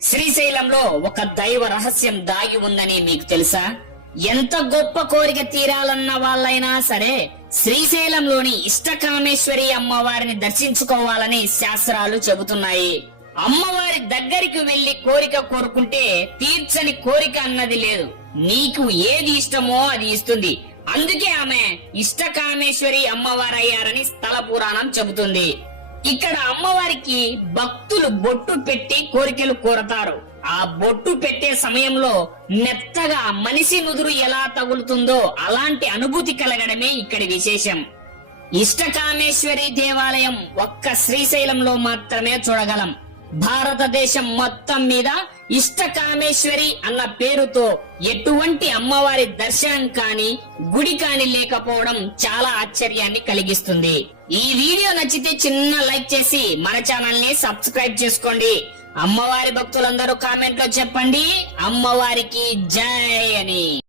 శ్రీశైలంలో ఒక దైవ రహస్యం దాగి ఉందని మీకు తెలుసా? ఎంత గొప్ప కోరిక తీరాలన్న వాళ్ళైనా సరే శ్రీశైలంలోని ఇష్టకామేశ్వరి అమ్మవారిని దర్శించుకోవాలని శాస్త్రాలు చెబుతున్నాయి. అమ్మవారి దగ్గరికి వెళ్లి కోరిక కోరుకుంటే తీర్చని కోరిక అన్నది లేదు. నీకు ఏది ఇష్టమో అది ఇస్తుంది. అందుకే ఆమె ఇష్టకామేశ్వరి అమ్మవారయ్యారని స్థల పురాణం చెబుతుంది. ఇక్కడ అమ్మవారికి భక్తులు బొట్టు పెట్టి కోరికలు కోరతారు. ఆ బొట్టు పెట్టే సమయంలో మెత్తగా మనిషి నుదురు ఎలా తగులుతుందో అలాంటి అనుభూతి కలగడమే ఇక్కడి విశేషం. ఇష్టకామేశ్వరి దేవాలయం ఒక్క శ్రీశైలంలో మాత్రమే చూడగలం. భారతదేశం మొత్తం మీద ఇష్టకామేశ్వరి అన్న పేరుతో ఎటువంటి అమ్మవారి దర్శనం కాని గుడి కాని లేకపోవడం చాలా ఆశ్చర్యాన్ని కలిగిస్తుంది. ఈ వీడియో నచ్చితే చిన్న లైక్ చేసి మన ఛానల్ ని సబ్స్క్రైబ్ చేసుకోండి. అమ్మవారి భక్తులందరూ కామెంట్ లో చెప్పండి అమ్మవారికి జై అని.